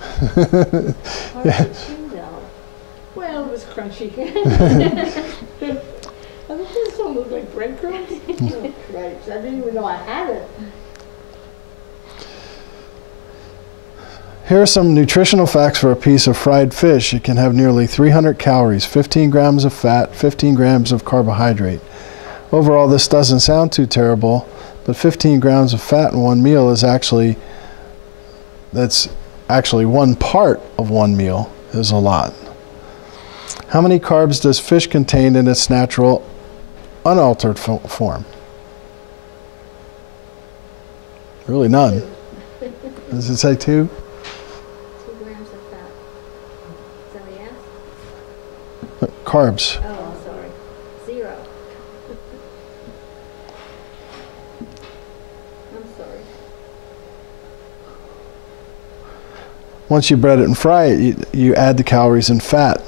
hard to chew though. Well, it was crunchy. I thought this one looked like breadcrumbs. Oh, Christ, I didn't even know I had it. Here are some nutritional facts for a piece of fried fish. It can have nearly 300 calories, 15 grams of fat, 15 grams of carbohydrate. Overall, this doesn't sound too terrible, but 15 grams of fat in one meal is that's actually one part of one meal is a lot. How many carbs does fish contain in its natural, unaltered form? Really none. Does it say 2? 2 grams of fat. Is that what you asked? Carbs. Oh, sorry. 0. I'm sorry. Once you bread it and fry it, you add the calories and fat.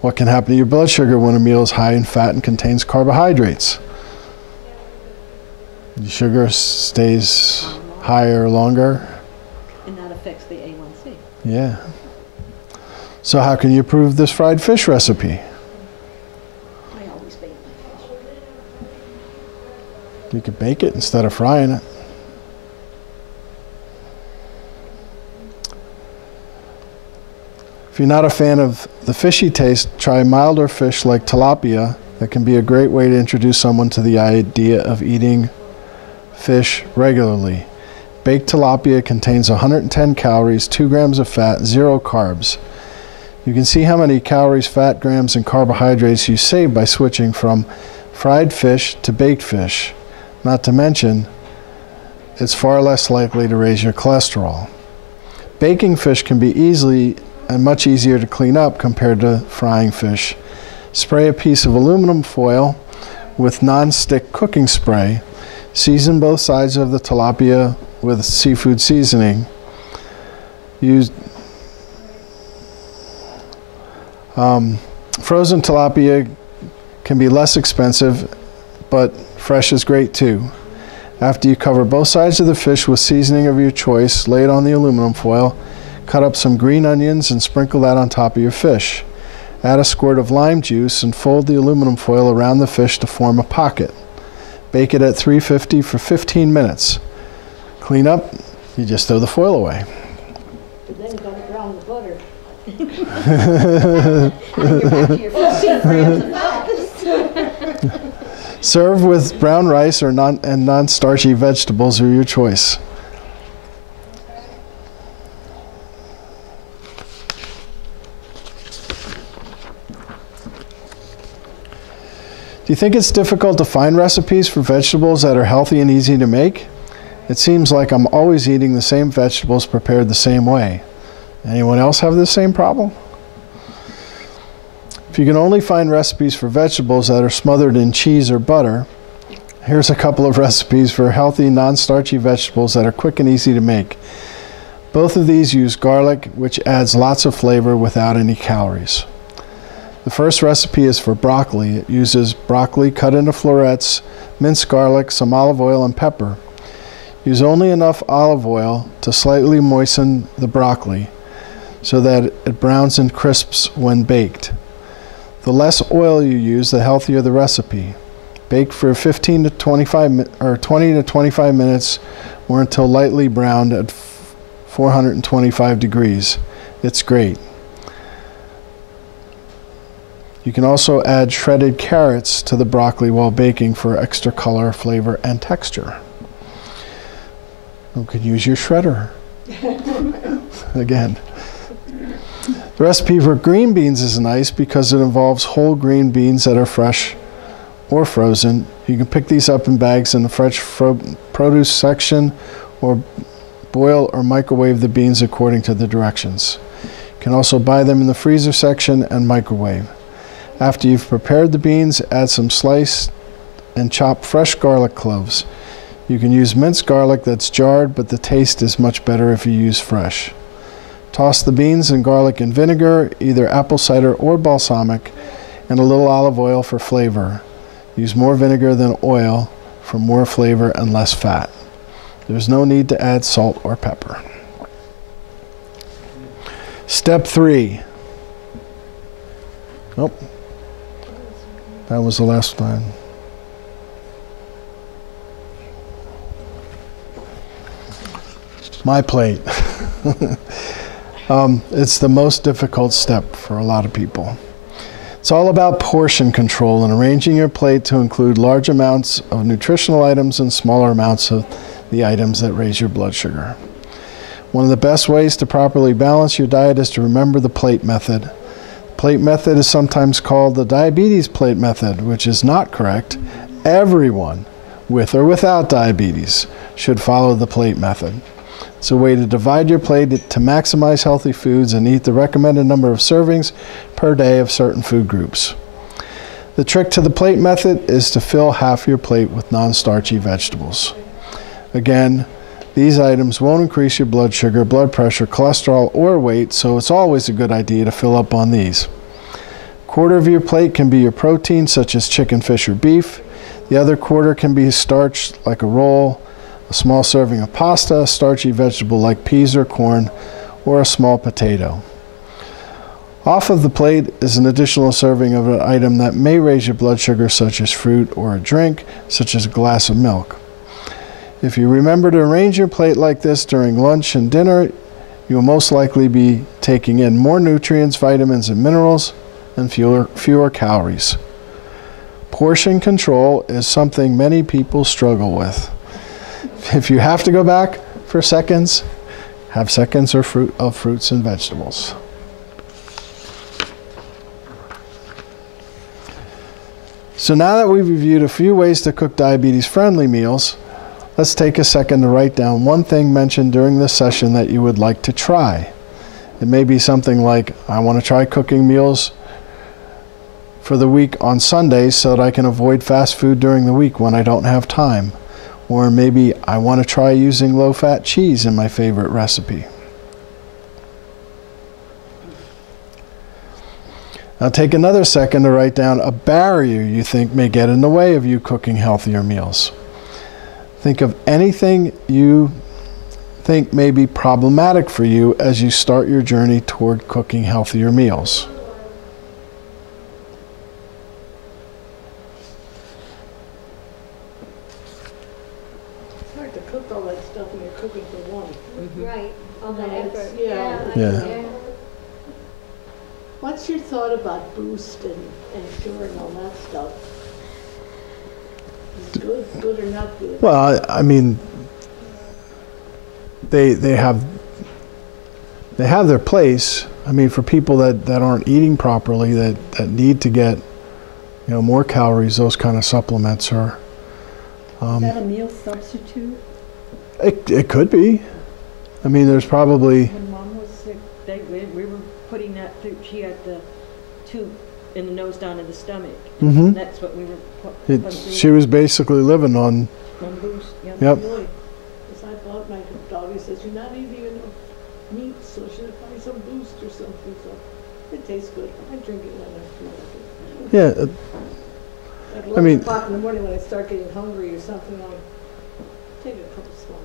What can happen to your blood sugar when a meal is high in fat and contains carbohydrates? Your sugar stays higher longer. And that affects the A1C. Yeah. So how can you improve this fried fish recipe? I always bake my fish. You could bake it instead of frying it. If you're not a fan of the fishy taste, try milder fish like tilapia. That can be a great way to introduce someone to the idea of eating fish regularly. Baked tilapia contains 110 calories, 2 grams of fat, 0 carbs. You can see how many calories, fat, grams, and carbohydrates you save by switching from fried fish to baked fish. Not to mention, it's far less likely to raise your cholesterol. Baking fish can be easily and much easier to clean up compared to frying fish. Spray a piece of aluminum foil with non-stick cooking spray. Season both sides of the tilapia with seafood seasoning. Use frozen tilapia can be less expensive, but fresh is great too. After you cover both sides of the fish with seasoning of your choice, lay it on the aluminum foil, cut up some green onions and sprinkle that on top of your fish. Add a squirt of lime juice and fold the aluminum foil around the fish to form a pocket. Bake it at 350 for 15 minutes. Clean up, you just throw the foil away. But then you gotta brown the butter. You're back to your 15 grams of fat. Serve with brown rice or non-starchy vegetables or your choice. Do you think it's difficult to find recipes for vegetables that are healthy and easy to make? It seems like I'm always eating the same vegetables prepared the same way. Anyone else have the same problem? If you can only find recipes for vegetables that are smothered in cheese or butter, here's a couple of recipes for healthy, non-starchy vegetables that are quick and easy to make. Both of these use garlic, which adds lots of flavor without any calories. The first recipe is for broccoli. It uses broccoli cut into florets, minced garlic, some olive oil, and pepper. Use only enough olive oil to slightly moisten the broccoli so that it browns and crisps when baked. The less oil you use, the healthier the recipe. Bake for 20 to 25 minutes or until lightly browned at 425 degrees. It's great. You can also add shredded carrots to the broccoli while baking for extra color, flavor, and texture. You could use your shredder. Again. The recipe for green beans is nice because it involves whole green beans that are fresh or frozen. You can pick these up in bags in the fresh produce section or boil or microwave the beans according to the directions. You can also buy them in the freezer section and microwave. After you've prepared the beans, add some sliced and chopped fresh garlic cloves. You can use minced garlic that's jarred, but the taste is much better if you use fresh. Toss the beans and garlic in vinegar, either apple cider or balsamic, and a little olive oil for flavor. Use more vinegar than oil for more flavor and less fat. There's no need to add salt or pepper. Step 3. Oh, that was the last one. My plate. It's the most difficult step for a lot of people. It's all about portion control and arranging your plate to include large amounts of nutritional items and smaller amounts of the items that raise your blood sugar. One of the best ways to properly balance your diet is to remember the plate method. The plate method is sometimes called the diabetes plate method, which is not correct. Everyone, with or without diabetes, should follow the plate method. It's a way to divide your plate to maximize healthy foods and eat the recommended number of servings per day of certain food groups. The trick to the plate method is to fill half your plate with non-starchy vegetables. Again, these items won't increase your blood sugar, blood pressure, cholesterol, or weight, so it's always a good idea to fill up on these. A quarter of your plate can be your protein, such as chicken, fish, or beef. The other quarter can be starch, like a roll, a small serving of pasta, a starchy vegetable like peas or corn, or a small potato. Off of the plate is an additional serving of an item that may raise your blood sugar, such as fruit, or a drink, such as a glass of milk. If you remember to arrange your plate like this during lunch and dinner, you will most likely be taking in more nutrients, vitamins, and minerals, and fewer calories. Portion control is something many people struggle with. If you have to go back for seconds, have seconds of fruits and vegetables. So now that we've reviewed a few ways to cook diabetes-friendly meals, let's take a second to write down one thing mentioned during this session that you would like to try. It may be something like, I want to try cooking meals for the week on Sundays so that I can avoid fast food during the week when I don't have time. Or maybe I want to try using low-fat cheese in my favorite recipe. Now take another second to write down a barrier you think may get in the way of you cooking healthier meals. Think of anything you think may be problematic for you as you start your journey toward cooking healthier meals. It's hard to cook all that stuff when you're cooking for one. Right, all that No, it's- effort. yeah. I Yeah. know. What's your thought about Boost and Pure and all that stuff? Is it good or not good? Well, I mean, they have their place. I mean, for people that aren't eating properly, that need to get, more calories, those kind of supplements are. Is that a meal substitute? It could be. I mean, there's probably. When Mom was sick, we were putting that through, she had the tube in the nose down in the stomach. Mhm. And that's what we were putting She was basically living on. on Boost. Yeah. Yep. Really? Because I bought my dog, he says, you're not eating enough meat, so should I buy some Boost or something? So it tastes good. I drink it when I feel like it. Yeah. Like I mean- 11 o'clock in the morning when I start getting hungry or something, I'll take a couple swallows.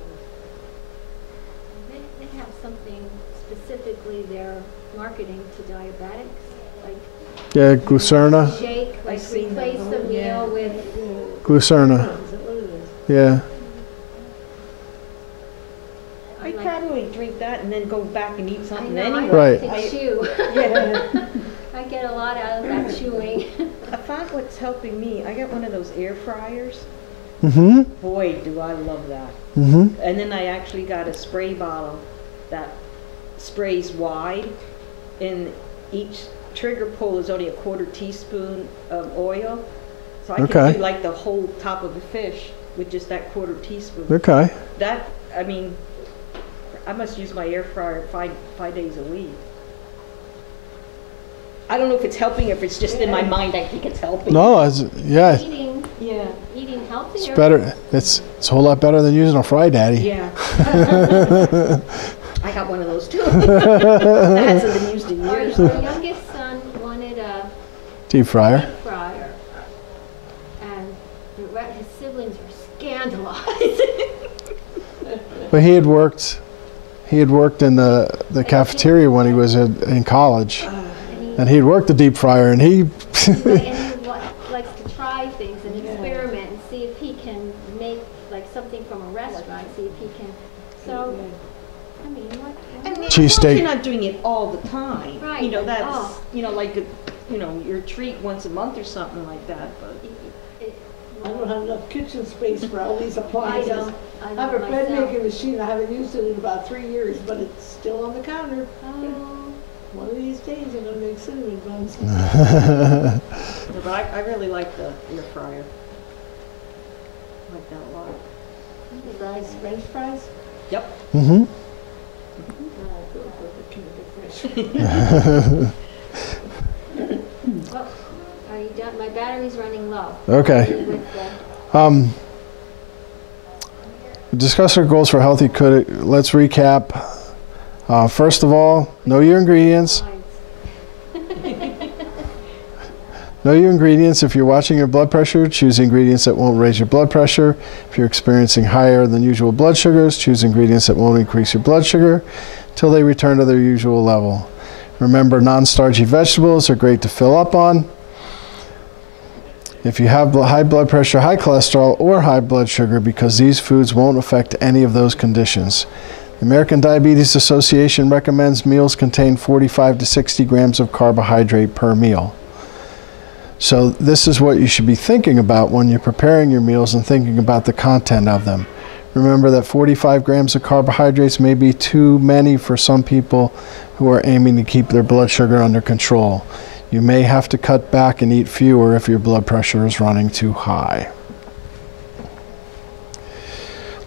They have something specifically they're marketing to diabetics, like Yeah. Glucerna. shake, like seen that. replace the Yeah. meal with, Glucerna. Is that what it is? Yeah. I'd like, probably drink that and then go back and eat I something know, I anyway. Right. like to chew. Yeah. I get a lot out of that chewing. I found what's helping me, I got one of those air fryers. Mm-hmm. Boy, do I love that. Mm-hmm. And then I actually got a spray bottle that sprays wide, and each trigger pull is only a 1/4 teaspoon of oil. So I Okay. can do like the whole top of a fish with just that 1/4 teaspoon. Okay. That, I mean, I must use my air fryer five days a week. I don't know if it's helping, if it's just in my mind, I think it's helping. No, yeah. Eating Yeah. healthier. It's better. It's a whole lot better than using a fry daddy. Yeah. I got one of those too. That hasn't been used in years. Our youngest son wanted a Deep fryer. deep fryer, and his siblings were scandalized. But he had worked in the cafeteria when he was in college, and he'd worked the deep fryer, and he. And he likes to try things and experiment and see if he can make like something from a restaurant, see if he can. So, I mean, what? Cheesesteak. You're not doing it all the time. Right. You know, that's, Oh. like, your treat once a month or something like that, but. I don't have enough kitchen space for all these I appliances. don't. I I have a don't bread myself. making machine, I haven't used it in about 3 years, but it's still on the counter. Oh, One of these days, I'm gonna make cinnamon buns. But I really like the air fryer. I like that a lot. Fries, French fries? Yep. Mm-hmm. No, I feel perfect, can you get French? well, are you done? My battery's running low. Okay. With the, Discuss our goals for healthy cooking. Let's recap. First of all, know your ingredients. Know your ingredients. If you're watching your blood pressure, choose ingredients that won't raise your blood pressure. If you're experiencing higher than usual blood sugars, choose ingredients that won't increase your blood sugar till they return to their usual level. Remember, non-starchy vegetables are great to fill up on. If you have high blood pressure, high cholesterol, or high blood sugar, because these foods won't affect any of those conditions. The American Diabetes Association recommends meals contain 45 to 60 grams of carbohydrate per meal. So this is what you should be thinking about when you're preparing your meals and thinking about the content of them. Remember that 45 grams of carbohydrates may be too many for some people who are aiming to keep their blood sugar under control. You may have to cut back and eat fewer if your blood pressure is running too high.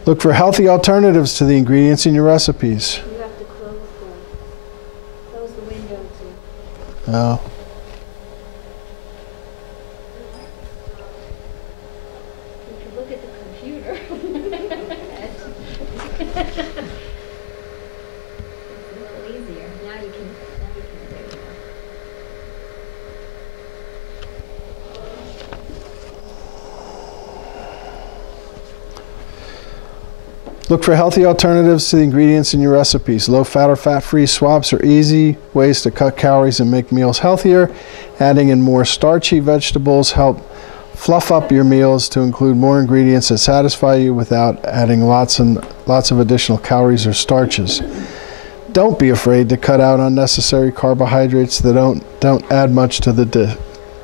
Look for healthy alternatives to the ingredients in your recipes. you have to close the window too. Oh. You could look at the computer. It's a little easier. Now you can, there you go. Look for healthy alternatives to the ingredients in your recipes. Low-fat or fat-free swaps are easy ways to cut calories and make meals healthier. Adding in more starchy vegetables help fluff up your meals to include more ingredients that satisfy you without adding lots of additional calories or starches. Don't be afraid to cut out unnecessary carbohydrates that don't add much to the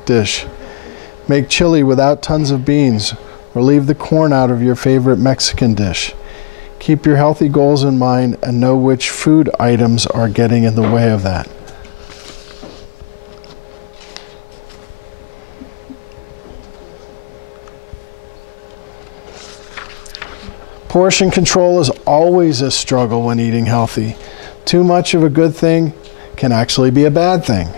dish. Make chili without tons of beans, or leave the corn out of your favorite Mexican dish. Keep your healthy goals in mind and know which food items are getting in the way of that. Portion control is always a struggle when eating healthy. Too much of a good thing can actually be a bad thing.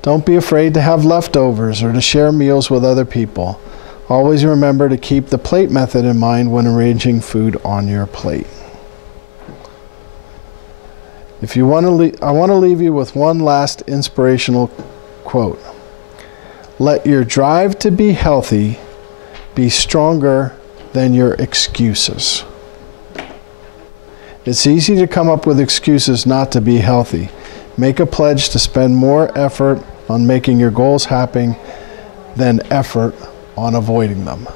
Don't be afraid to have leftovers or to share meals with other people. Always remember to keep the plate method in mind when arranging food on your plate. I want to leave you with one last inspirational quote. Let your drive to be healthy be stronger than your excuses. It's easy to come up with excuses not to be healthy. Make a pledge to spend more effort on making your goals happen than effort on avoiding them.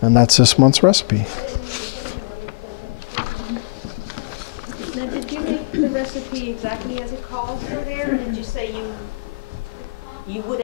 And that's this month's recipe. Now, did you make the recipe exactly as it calls for there, or did you say you would